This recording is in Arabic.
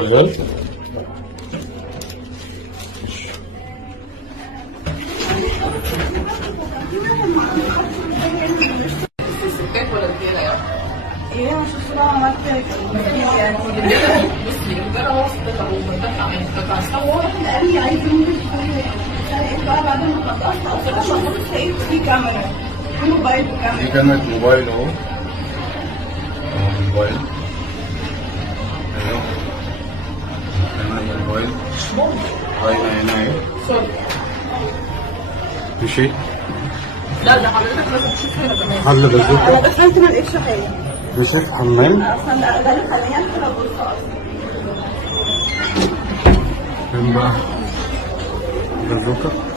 شغال. الستات ولا الرجاله يعني؟ ايه مش بصراحة عملت يعني بصي الرجاله وسط وبتطلع من القطع هو واحد قال لي عايز ممكن تكون لقيت بقى بعد ما خلصت اصلا شخصت لقيت في كاميرا في موبايل دي وكاميرا. كاميرا موبايل اهو. موبايل. ايوه. كاميرا موبايل. باينة هنا اهي. سوري. في شيء. لا ده حضرتك لازم تشوف هنا كمان. حل انا بازوكا. دخلت ما لقيتش حاجة في شيء حمام. اصلا ده اللي خلاني ادخل ابص اصلا. فين بقى؟ بازوكا.